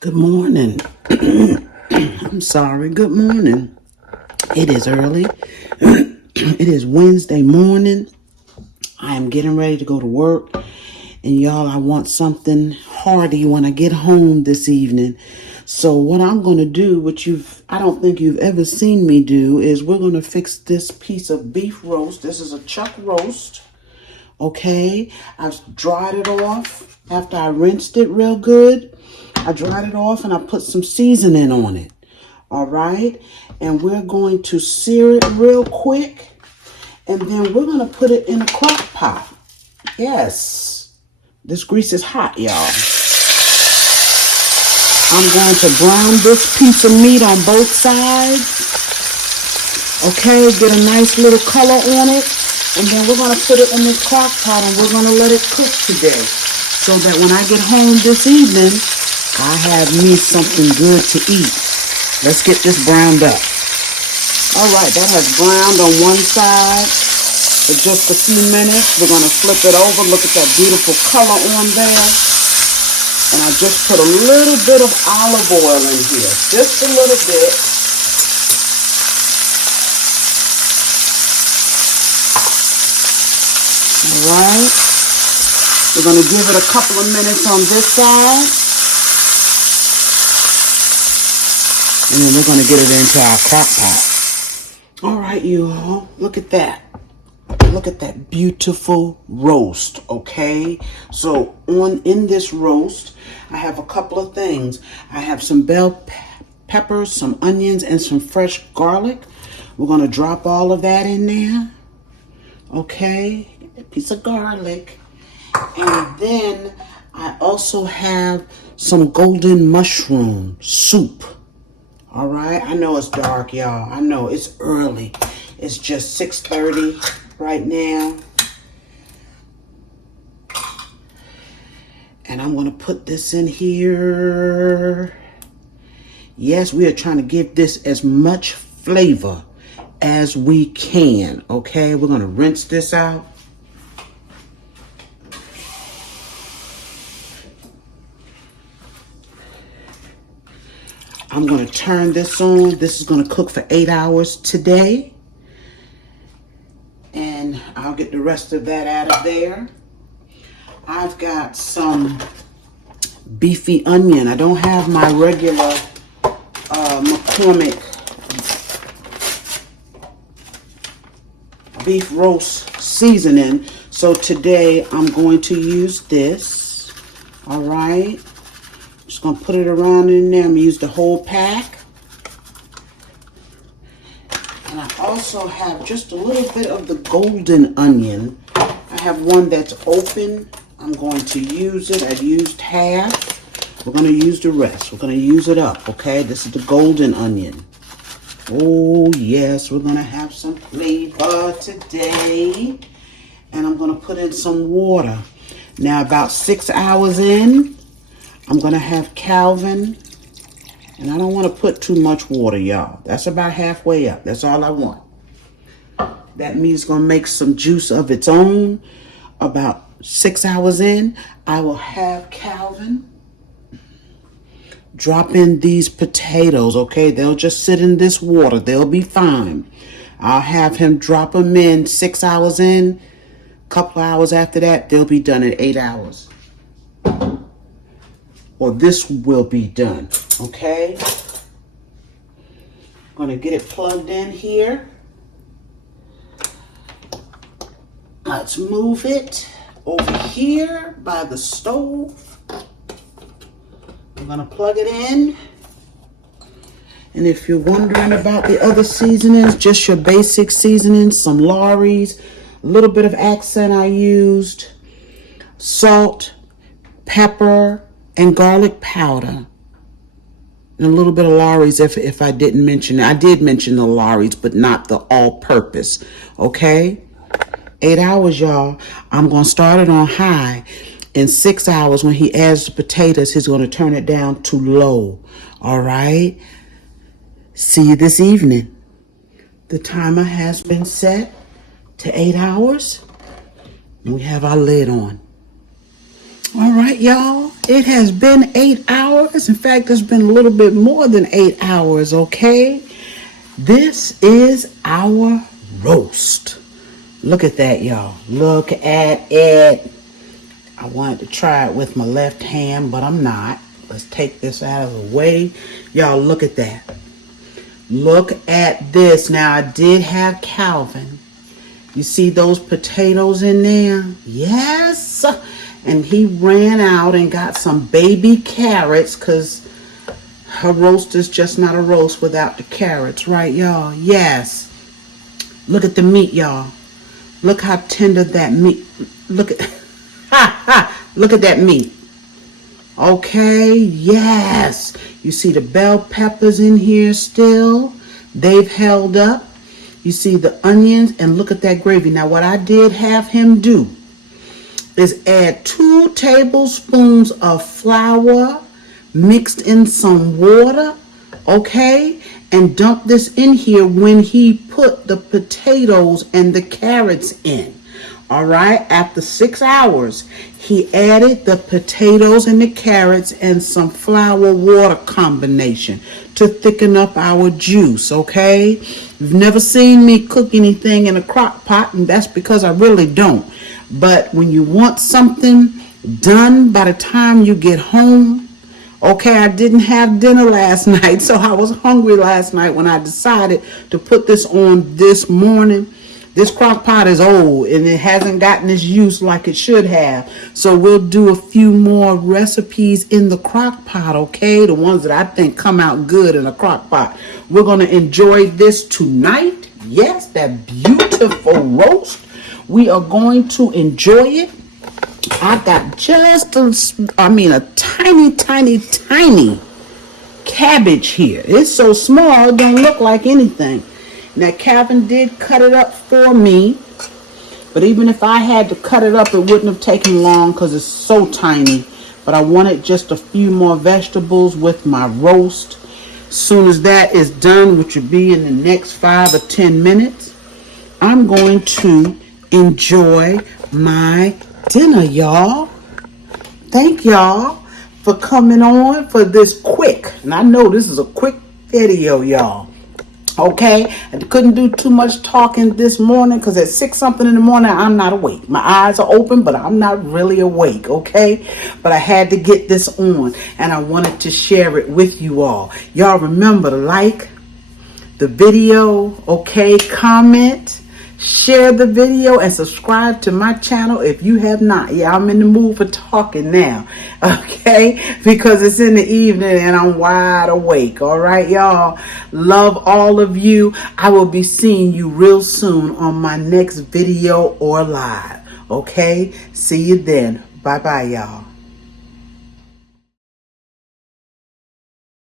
Good morning. I'm sorry. Good morning. It is early. It is Wednesday morning. I am getting ready to go to work. And y'all, I want something hearty when I get home this evening. So what I'm going to do, which I don't think you've ever seen me do, is we're going to fix this piece of beef roast. This is a chuck roast. Okay, I've dried it off after I rinsed it real good. I dried it off and I put some seasoning on it. All right, and we're going to sear it real quick, and then we're going to put it in a crock pot. Yes, this grease is hot, y'all. I'm going to brown this piece of meat on both sides. Okay, get a nice little color on it. And then we're going to put it in this crock pot and we're going to let it cook today. So that when I get home this evening, I have me something good to eat. Let's get this browned up. All right, that has browned on one side for just a few minutes. We're going to flip it over. Look at that beautiful color on there. And I just put a little bit of olive oil in here. Just a little bit. All right. We're going to give it a couple of minutes on this side. And then we're going to get it into our crock pot. All right, you all. Look at that. Look at that beautiful roast, okay? So in this roast, I have a couple of things. I have some bell peppers, some onions, and some fresh garlic. We're going to drop all of that in there. Okay? A piece of garlic. And then I also have some golden mushroom soup. All right, I know it's dark, y'all. I know it's early. It's just 6:30 right now. And I'm going to put this in here. Yes, we are trying to give this as much flavor as we can. Okay, we're going to rinse this out. I'm going to turn this on. This is going to cook for 8 hours today. And I'll get the rest of that out of there. I've got some beefy onion. I don't have my regular McCormick beef roast seasoning. So today I'm going to use this. All right. Just going to put it around in there. I'm going to use the whole pack. And I also have just a little bit of the golden onion. I have one that's open. I'm going to use it. I've used half. We're going to use the rest. We're going to use it up, okay? This is the golden onion. Oh, yes, we're going to have some flavor today. And I'm going to put in some water. Now, about 6 hours in, I'm going to have Calvin, and I don't want to put too much water, y'all. That's about halfway up. That's all I want. That means it's going to make some juice of its own. About 6 hours in, I will have Calvin drop in these potatoes, okay? They'll just sit in this water. They'll be fine. I'll have him drop them in 6 hours in. A couple hours after that, they'll be done in 8 hours. Or this will be done, okay? I'm going to get it plugged in here. Let's move it over here by the stove. I'm going to plug it in. And if you're wondering about the other seasonings, just your basic seasonings, some Lawry's, a little bit of accent I used, salt, pepper, and garlic powder, and a little bit of Lawry's if I didn't mention it. I did mention the Lawry's, but not the all-purpose, okay? 8 hours, y'all. I'm going to start it on high. In 6 hours, when he adds the potatoes, he's going to turn it down to low, all right? See you this evening. The timer has been set to 8 hours, and we have our lid on. All right, y'all. It has been 8 hours. In fact, it's been a little bit more than 8 hours, okay? This is our roast. Look at that, y'all. Look at it. I wanted to try it with my left hand, but I'm not. Let's take this out of the way. Y'all, look at that. Look at this. Now, I did have Calvin. You see those potatoes in there? Yes. And he ran out and got some baby carrots because her roast is just not a roast without the carrots, right, y'all? Yes. Look at the meat, y'all. Look how tender that meat. Look at look at that meat. Okay, yes. You see the bell peppers in here still. They've held up. You see the onions, and look at that gravy. Now, what I did have him do is add 2 tablespoons of flour mixed in some water, okay? And dump this in here when he put the potatoes and the carrots in. All right, after 6 hours, he added the potatoes and the carrots and some flour water combination to thicken up our juice, okay? You've never seen me cook anything in a crock pot, and that's because I really don't. But when you want something done by the time you get home, okay, I didn't have dinner last night, so I was hungry last night when I decided to put this on this morning. This crock pot is old and it hasn't gotten its use like it should have. So we'll do a few more recipes in the crock pot, okay? The ones that I think come out good in a crock pot. We're going to enjoy this tonight. Yes, that beautiful roast. We are going to enjoy it. I got just a tiny cabbage here. It's so small, it don't look like anything. Now, Calvin did cut it up for me, but even if I had to cut it up, it wouldn't have taken long because it's so tiny. But I wanted just a few more vegetables with my roast. As soon as that is done, which will be in the next 5 or 10 minutes, I'm going to enjoy my dinner, y'all. Thank y'all for coming on for this quick, and I know this is a quick video, y'all. Okay, I couldn't do too much talking this morning because at 6 something in the morning, I'm not awake. My eyes are open, but I'm not really awake, okay? But I had to get this on, and I wanted to share it with you all. Y'all remember to like the video, okay? Comment, share the video, and subscribe to my channel if you have not. Yeah, I'm in the mood for talking now, okay? Because it's in the evening and I'm wide awake, all right, y'all? Love all of you. I will be seeing you real soon on my next video or live, okay? See you then. Bye-bye, y'all.